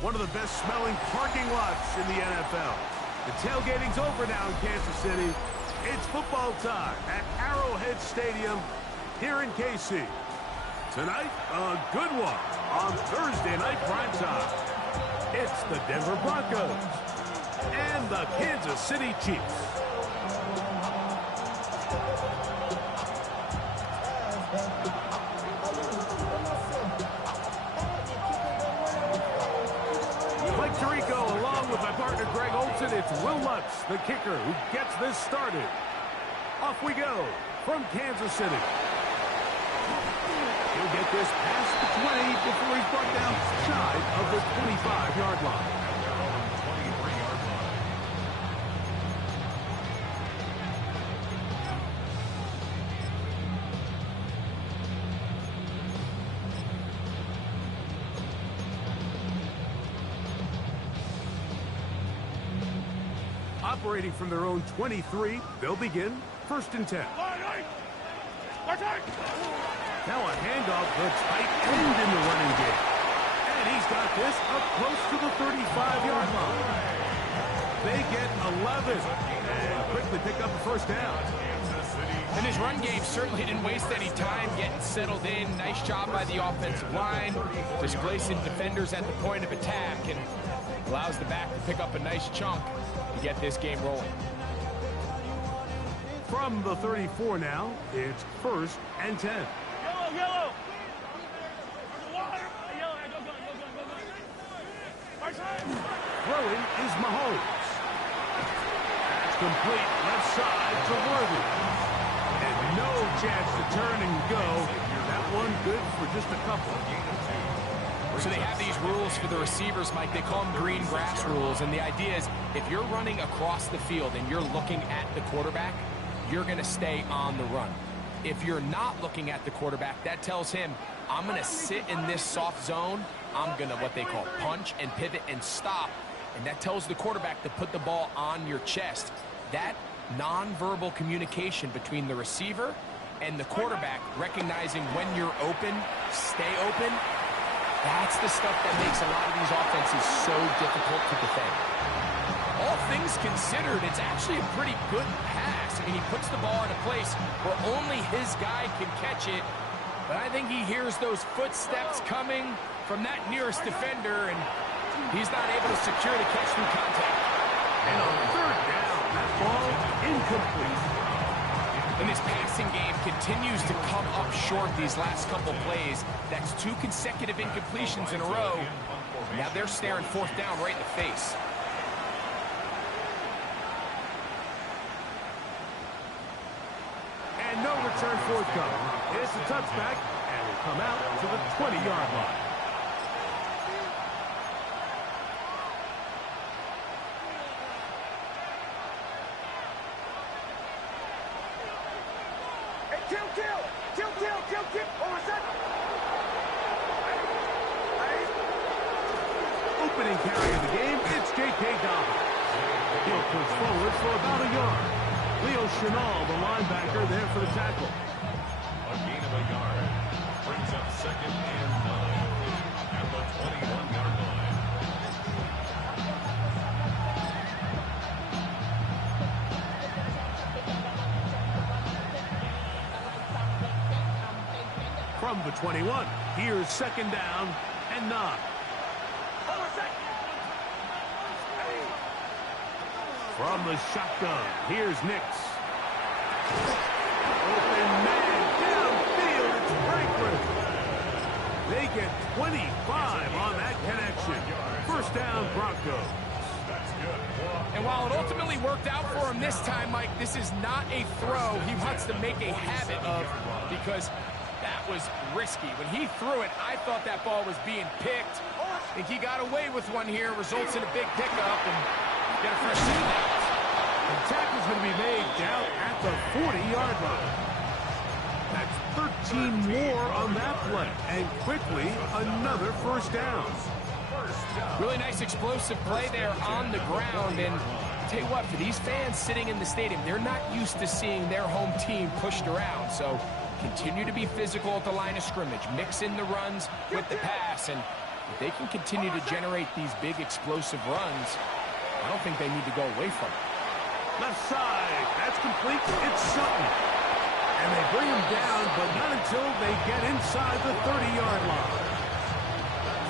one of the best smelling parking lots in the NFL. The tailgating's over now in Kansas City. It's football time at Arrowhead Stadium here in KC. Tonight, a good one on Thursday night primetime. It's the Denver Broncos and the Kansas City Chiefs. Mike Tirico, along with my partner Greg Olson, it's Will Lutz, the kicker, who gets this started. Off we go from Kansas City. He'll get this past the 20 before he's brought down shy of the 25-yard line. Operating from their own 23, they'll begin 1st and 10. Now a handoff, the tight end in the running game. And he's got this up close to the 35-yard line. They get 11 and quickly pick up a 1st down. And his run game certainly didn't waste any time getting settled in. Nice job by the offensive line, displacing defenders at the point of attack, and allows the back to pick up a nice chunk to get this game rolling. From the 34 now, it's 1st and 10. Yellow. Throwing is Mahomes. That's complete left side to Worthy. And no chance to turn and go. That one good for just a couple. So they have these rules for the receivers, Mike. They call them green grass rules. And the idea is if you're running across the field and you're looking at the quarterback, you're going to stay on the run. If you're not looking at the quarterback, that tells him, I'm going to sit in this soft zone. I'm going to what they call punch and pivot and stop. And that tells the quarterback to put the ball on your chest. That nonverbal communication between the receiver and the quarterback, recognizing when you're open, stay open, that's the stuff that makes a lot of these offenses so difficult to defend. All things considered, it's actually a pretty good pass. I mean, he puts the ball in a place where only his guy can catch it. But I think he hears those footsteps coming from that nearest defender, and he's not able to secure the catch through contact. And on 3rd down, that ball incomplete. And this passing game continues to come up short these last couple plays. That's 2 consecutive incompletions in a row. Now they're staring 4th down right in the face. And no return forthcoming. It's a touchback, and will come out to the 20-yard line. Opening carry of the game, it's J.K. Dobbins. He'll push forward for about a yard. Leo Chenal, the linebacker, there for the tackle. A gain of a yard. Brings up 2nd and 9 at the 21-yard line. From the 21, here's 2nd down and 9. From the shotgun, here's Nix. Open man, downfield, it's Franklin. They get 25 on that connection. 1st down, Broncos. And while it ultimately worked out for him this time, Mike, this is not a throw he wants to make a habit of, because that was risky. When he threw it, I thought that ball was being picked. I think he got away with one here, results in a big pickup, and get a fresh set of downs. The tackle's going to be made down at the 40-yard line. That's 13 more on that play, and quickly another 1st down. Really nice explosive play there on the ground, and I'll tell you what, for these fans sitting in the stadium, they're not used to seeing their home team pushed around, so continue to be physical at the line of scrimmage, mix in the runs with the pass, and If they can continue to generate these big explosive runs, I don't think they need to go away from it. Left side. That's complete. It's Sutton. And they bring him down, but not until they get inside the 30-yard line.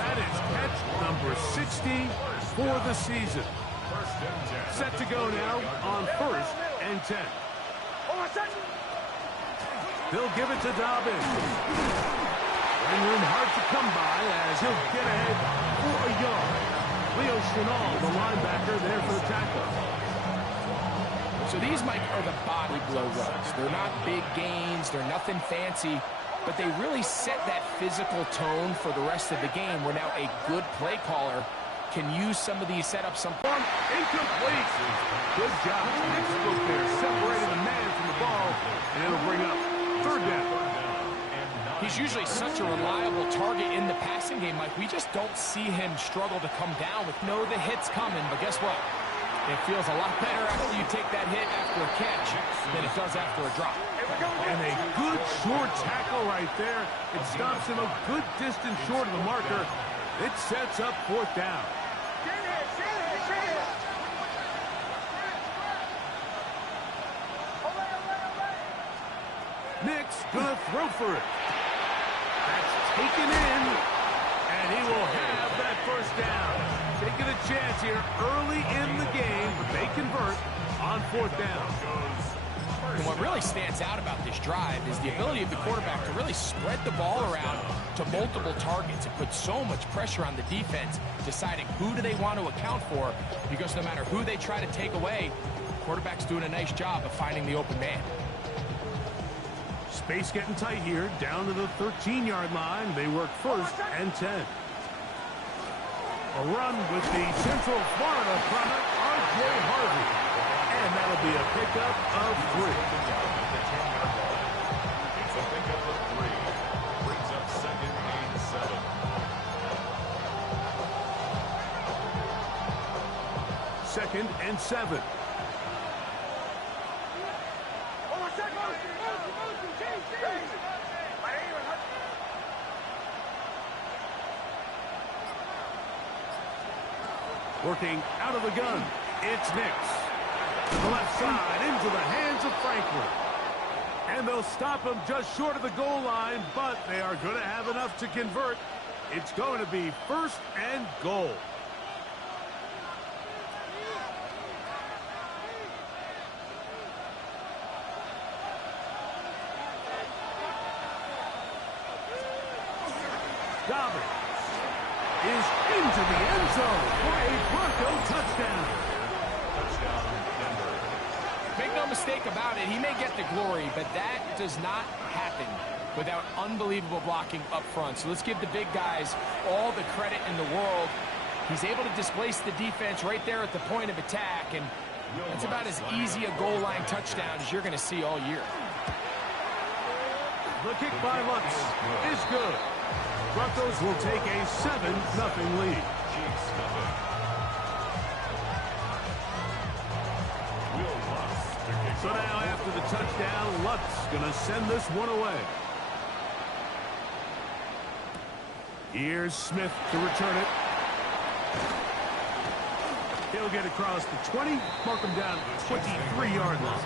That is catch number 60 for the season. Set to go now on 1st and 10. They'll give it to Dobbins. Running room hard to come by as he'll get ahead for a yard. Leo Chenal, the linebacker, there for the tackle. So these, Mike, are the body blow runs. They're not big gains. They're nothing fancy. But they really set that physical tone for the rest of the game where now a good play caller can use some of these setups. Incomplete. Good job. Textbook there, separating the man from the ball, and it'll bring up 3rd down. He's usually such a reliable target in the passing game. Like, we just don't see him struggle to come down with the hit's coming. But guess what? It feels a lot better after you take that hit after a catch than it does after a drop. And a good short tackle right there. It stops him a good distance short of the marker. It sets up 4th down. Nick's gonna throw for it. That's taken in, and he will have that 1st down. Taking a chance here early in the game, but they convert on 4th down. And what really stands out about this drive is the ability of the quarterback to really spread the ball around to multiple targets. It puts so much pressure on the defense, deciding who do they want to account for, because no matter who they try to take away, the quarterback's doing a nice job of finding the open man. Space getting tight here, down to the 13-yard line. They work 1st and 10. A run with the Central Florida product, R.J. Harvey. And that'll be a pickup of 3. It's a pickup of 3. Brings up 2nd and 7. 2nd and 7. Working out of the gun, it's Nix. The left side into the hands of Franklin. And they'll stop him just short of the goal line, but they are going to have enough to convert. It's going to be 1st and goal. Dobbins is into the end zone for a Bronco touchdown. Touchdown, Denver. Make no mistake about it, he may get the glory, but that does not happen without unbelievable blocking up front. So let's give the big guys all the credit in the world. He's able to displace the defense right there at the point of attack, and that's about as easy a goal line touchdown as you're going to see all year. The kick by Lutz is good. Broncos will take a 7-0 lead. So now after the touchdown, Lutz going to send this one away. Here's Smith to return it. He'll get across the 20, mark him down at the 23-yard line.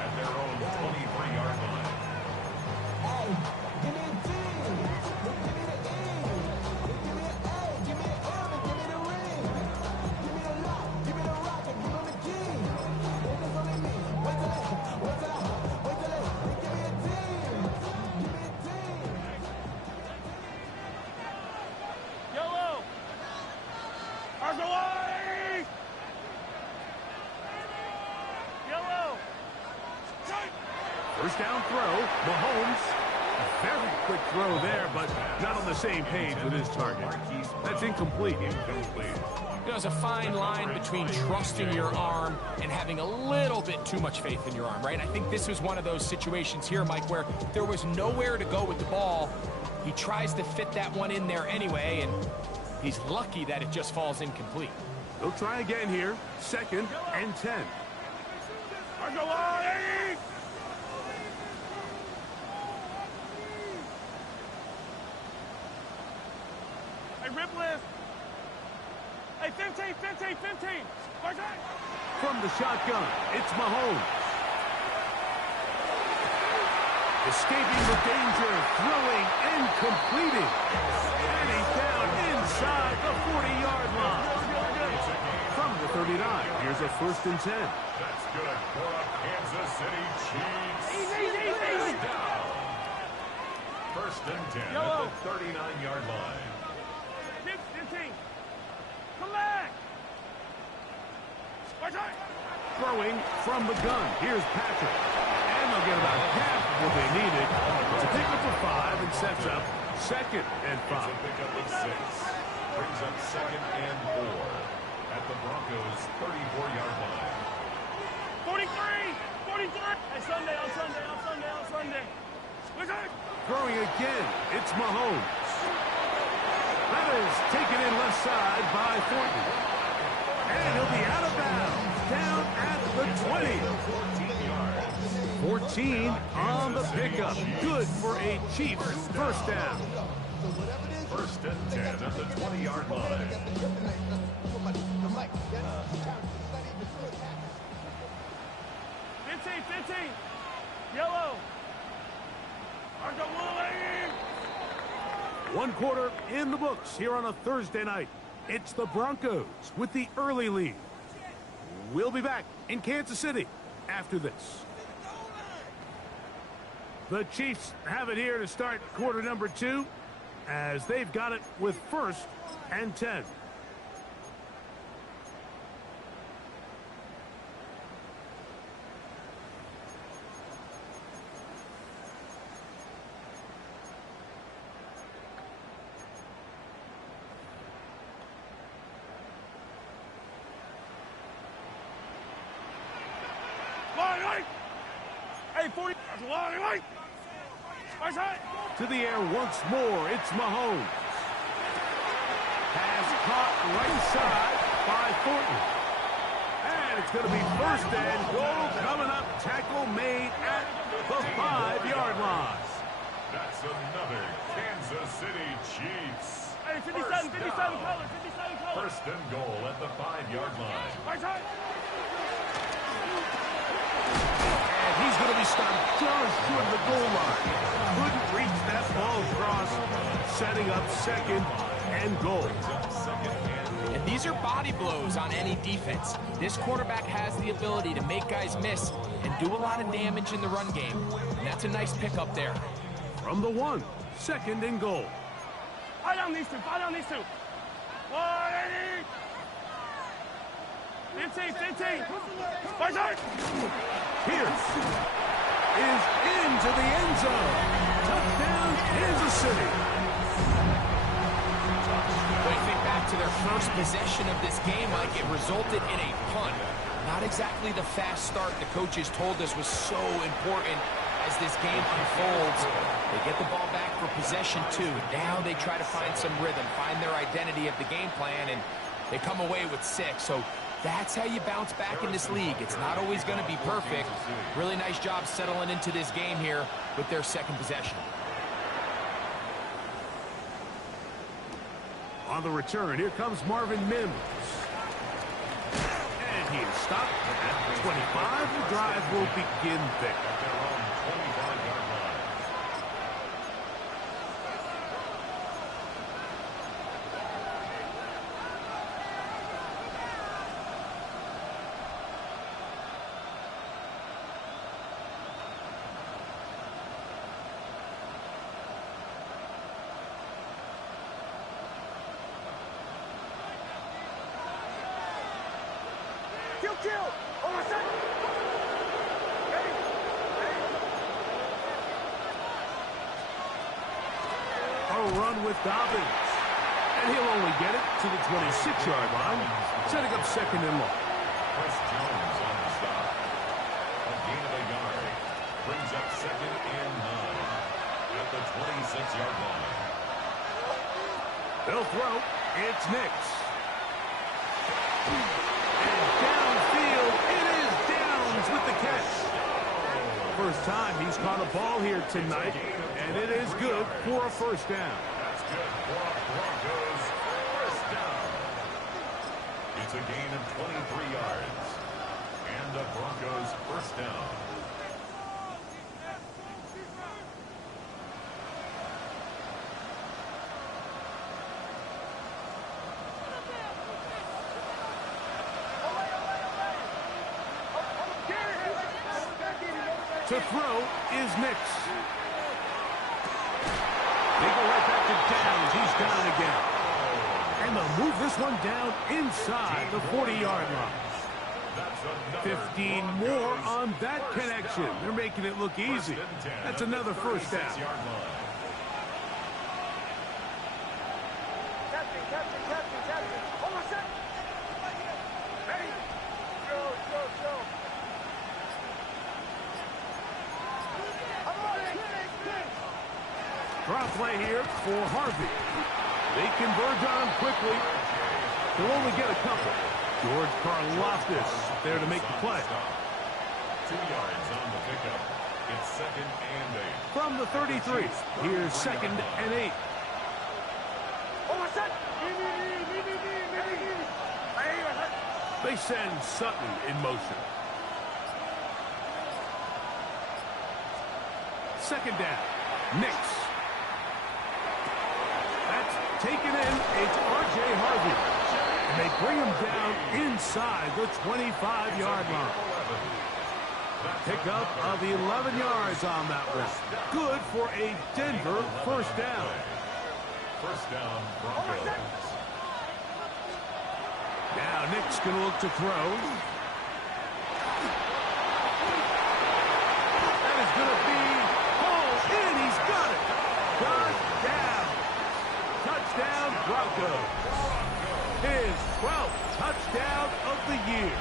At their own 23-yard line. First down throw, Mahomes. A very quick throw there, but not on the same page with his target. That's incomplete. There's a fine line between trusting your arm and having a little bit too much faith in your arm, right? I think this was one of those situations here, Mike, where there was nowhere to go with the ball. He tries to fit that one in there anyway, and he's lucky that it just falls incomplete. They'll try again here. 2nd and 10. Hey, rip lift. Hey, 15, 15, 15. From the shotgun, it's Mahomes. Escaping the danger, throwing and completing. And he's down inside the 40-yard line. From the 39, here's a 1st and 10. That's good for a Kansas City Chiefs. Easy. Down. 1st and 10 at the 39-yard line. 15. Come back. Throwing from the gun. Here's Patrick. And they'll get about half what they needed. It's a pickup of 5 and sets up 2nd and 5. It's a pickup of 6. Brings up 2nd and 4 at the Broncos' 34-yard line. 43. Hey, Sunday. Throwing again. It's Mahomes. That is taken in left side by Thornton. And he'll be out of bounds. Down at the 20. 14 on the pickup. Good for a Chiefs 1st down. 1st and 10 at the 20-yard line. 15. Yellow. 1 quarter in the books here on a Thursday night. It's the Broncos with the early lead. We'll be back in Kansas City after this. The Chiefs have it here to start quarter number 2 as they've got it with 1st and 10. Hey, 40. To the air once more, it's Mahomes. Pass caught right side by Thornton. And it's going to be 1st and goal coming up. Tackle made at the 5-yard line. That's another Kansas City Chiefs. Hey, 57 colors. 1st and goal at the 5-yard line. And he's going to be stopped just short of the goal line. Couldn't reach that ball across, setting up 2nd and goal. And these are body blows on any defense. This quarterback has the ability to make guys miss and do a lot of damage in the run game. And that's a nice pickup there. From the 1, 2nd and goal. Fight down these two. 180. 15. Pierce is into the end zone. Touchdown, Kansas City. When you think back to their first possession of this game, Mike, it resulted in a punt. Not exactly the fast start the coaches told us was so important as this game unfolds. They get the ball back for possession 2. Now they try to find some rhythm, find their identity of the game plan, and they come away with 6. So that's how you bounce back in this league. It's not always going to be perfect. Really nice job settling into this game here with their 2nd possession. On the return, here comes Marvin Mims. And he is stopped at the 25. The drive will begin there. Kill. Over set. Ready. A run with Dobbins. And he'll only get it to the 26-yard line, setting up 2nd and long. Chris Jones on the stop. A gain of a yard. Brings up 2nd and 9 at the 26-yard line. They'll throw. It's Nix. And downfield, it is Downs with the catch. First time he's caught a ball here tonight, and it is good for a 1st down. That's good for a Broncos It's a gain of 23 yards. And the Broncos first down. To throw is Nix. They go right back to Downs. He's down again. And they'll move this one down inside the 40-yard line. 15 more on that connection. They're making it look easy. That's another first down. Drop play here for Harvey. They converge on him quickly. They'll only get a couple. George Karlaftis there to make the play. 2 yards on the pickup. It's 2nd and 8. From the 33, here's 2nd and 8. They send Sutton in motion. 2nd down. Nix. That's taken in. It's R.J. Harvey. And they bring him down inside the 25-yard line. Pickup of 11 yards on that one. Good for a Denver first down. First down, Broncos. Now Nick's going to look to throw. That is going to be hauled in. He's got it. Touchdown. Touchdown, Broncos. His 12th touchdown of the year.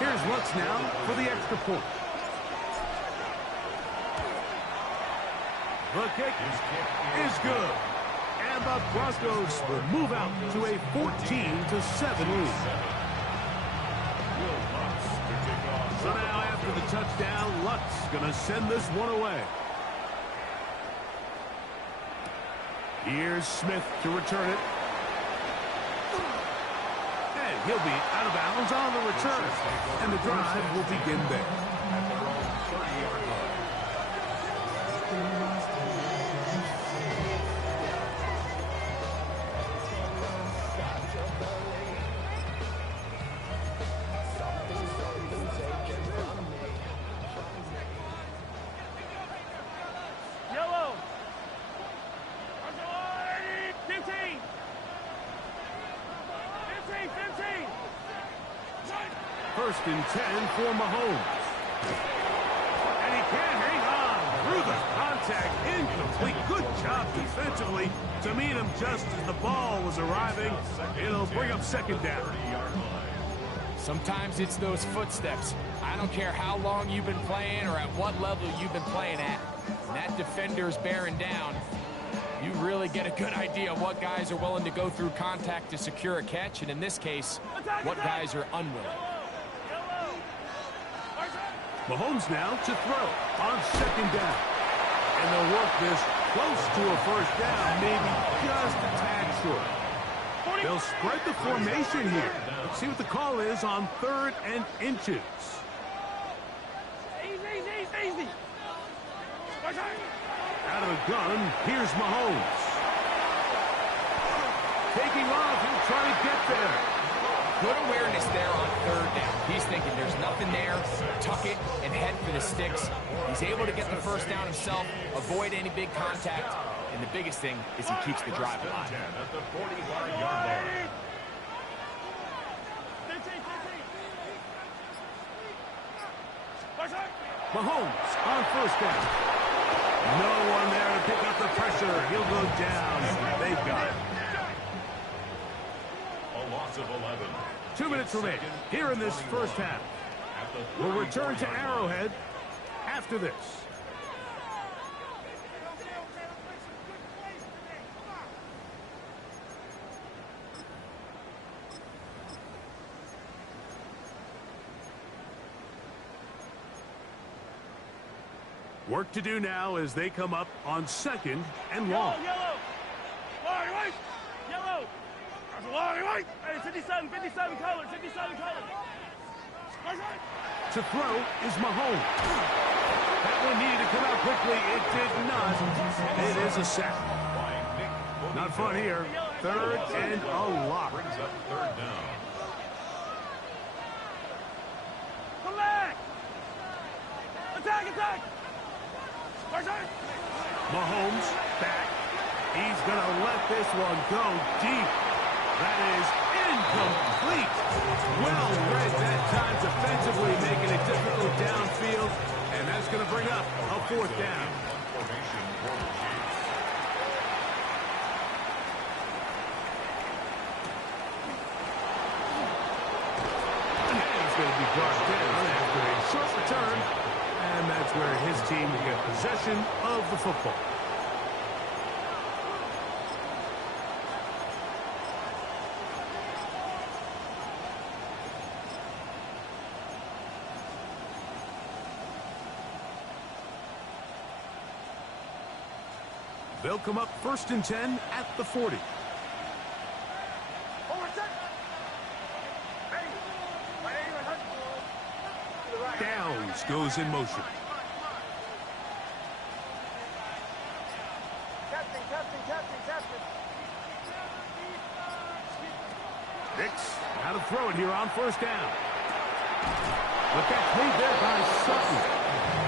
Here's Lutz now for the extra point. The kick is good. And the Broncos will move out to a 14-7 lead. So now after the touchdown, Lutz going to send this one away. Here's Smith to return it. And he'll be out of bounds on the return. And the drive will begin there. At their own 30-yard line. Yellow. 15. 15. First and 10 for Mahomes. And he can't hang on through the contact. Incomplete. Good job defensively to meet him just as the ball was arriving. It'll bring up 2nd down. Sometimes it's those footsteps. I don't care how long you've been playing or at what level you've been playing at. When that defender's bearing down, you really get a good idea of what guys are willing to go through contact to secure a catch, and in this case, what guys are unwilling. Mahomes now to throw on 2nd down. And they'll work this close to a first down, maybe just a tad short. They'll spread the formation here. Let's see what the call is on 3rd and inches. Easy. Out of the gun, here's Mahomes. Taking off, he'll try to get there. Good awareness there on 3rd down. He's thinking there's nothing there, tuck it, and head for the sticks. He's able to get the first down himself, avoid any big contact, and the biggest thing is he keeps the drive alive. At the 45-yard line. 15. Mahomes on 1st down. No one there to pick up the pressure. He'll go down. They got it. A loss of 11. 2 minutes remaining here in this first half. We'll return to Arrowhead after this. Work to do now as they come up on 2nd and long. Yellow. Hey, 57, 57 colors, 57 colors. To throw is Mahomes. That one needed to come out quickly. It did not. It is a sack. Not fun here. Third and a lot. Brings up third down. Come back. Attack, attack. Mahomes back. He's going to let this one go deep. That is incomplete. Well read that time defensively, making it difficult downfield. And that's going to bring up a fourth down. Formation for the Chiefs. And he's going to be brought down after a short return. And that's where his team will get possession of the football. They'll come up 1st and 10 at the 40. Downs goes in motion. Captain. Hicks, how to throw it here on 1st down. But that's made there by Sutton.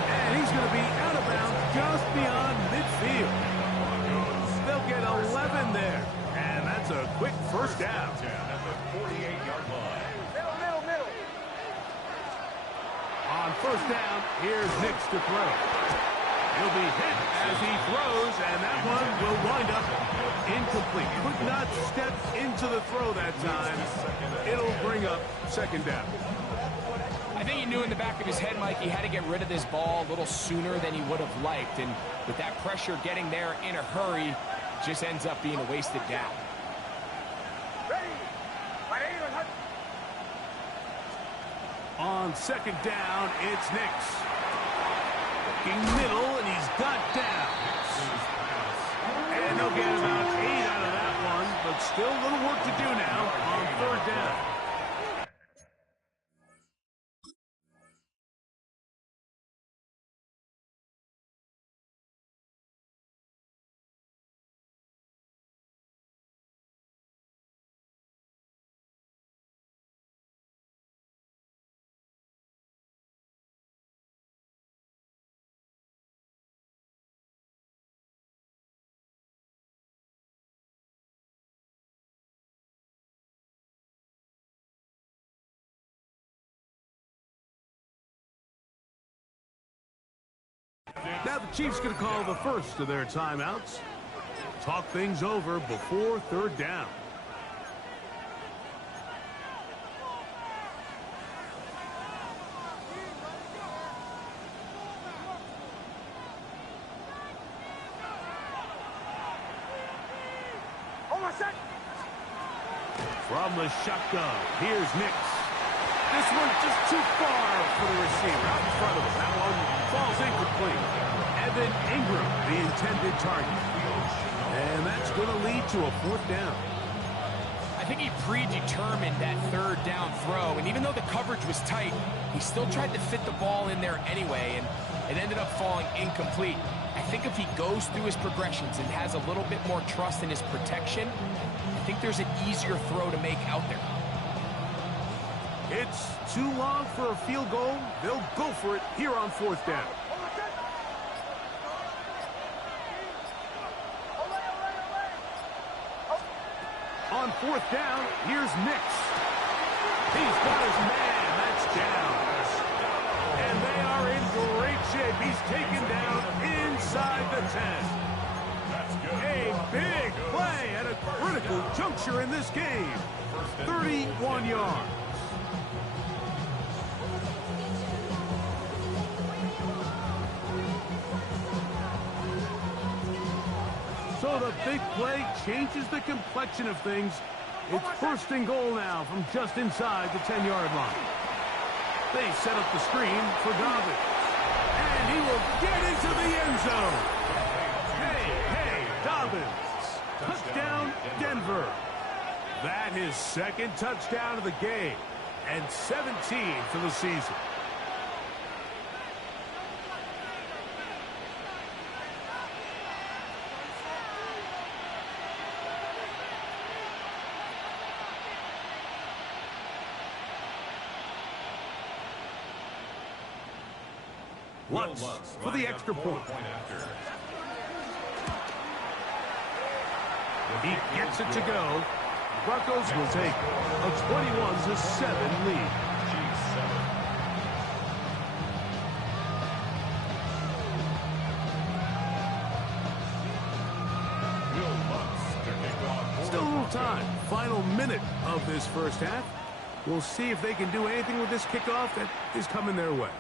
And he's going to be out of bounds just beyond midfield. They'll get 11 there. And that's a quick 1st down. At the 48-yard line. Middle. On 1st down, here's Hicks to throw. He'll be hit as he throws, and that one will wind up incomplete. Could not step into the throw that time. It'll bring up 2nd down. I think he knew in the back of his head, Mike, he had to get rid of this ball a little sooner than he would have liked. And with that pressure getting there in a hurry, just ends up being a wasted down. On 2nd down, it's Nix. Looking middle, and he's got down. And they'll get about 8 out of that one, but still a little work to do now on 3rd down. Now the Chiefs going to call the first of their timeouts. Talk things over before 3rd down. From the shotgun, here's Nix. This one's just too far for the receiver out in front of him. That one falls incomplete. Evan Ingram, the intended target. And that's going to lead to a 4th down. I think he predetermined that 3rd down throw, and even though the coverage was tight, he still tried to fit the ball in there anyway, and it ended up falling incomplete. I think if he goes through his progressions and has a little bit more trust in his protection, I think there's an easier throw to make out there. It's too long for a field goal. They'll go for it here on 4th down. On 4th down, here's Nix. He's got his man. That's down. And they are in great shape. He's taken down inside the 10. A big play at a critical juncture in this game. 31 yards. So the big play changes the complexion of things. It's 1st and goal now from just inside the 10-yard line. They set up the screen for Dobbins. And he will get into the end zone. Hey, Dobbins. Touchdown, Denver. That his second touchdown of the game, and 17 for the season. Lutz for the extra point. He gets it to go. Broncos will take a 21-7 lead. Still a little time. Final minute of this first half. We'll see if they can do anything with this kickoff that is coming their way.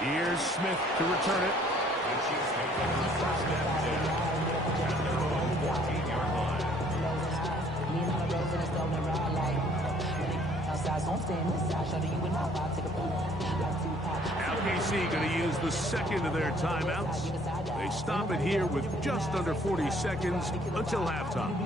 Here's Smith to return it. And she's taking her first step at their own 14-yard line. Now KC going to use the second of their timeouts. They stop it here with just under 40 seconds until halftime.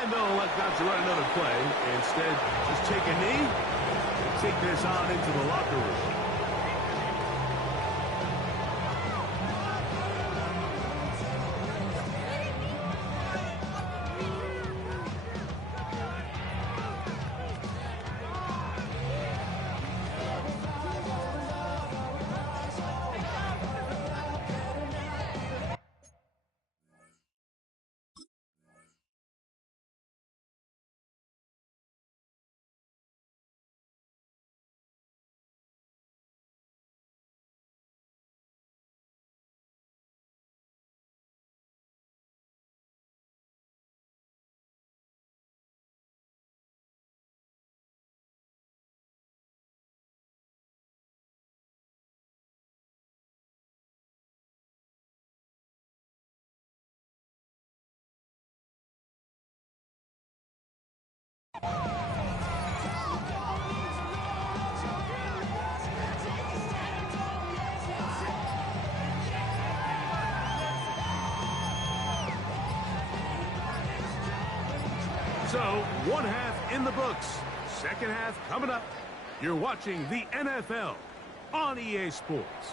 And they'll elect not to run another play. Instead, just take a knee and take this on into the locker room. So, one half in the books. Second half coming up. You're watching the NFL on EA Sports.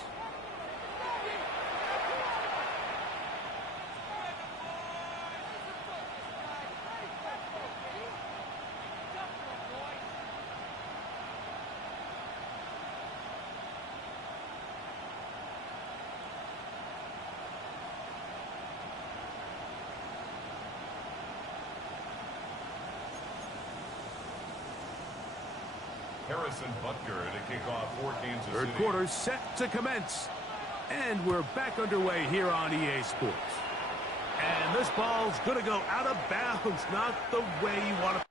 Harrison Butker to kick off for Kansas City. Third quarter set to commence. And we're back underway here on EA Sports. And this ball's going to go out of bounds, not the way you want to.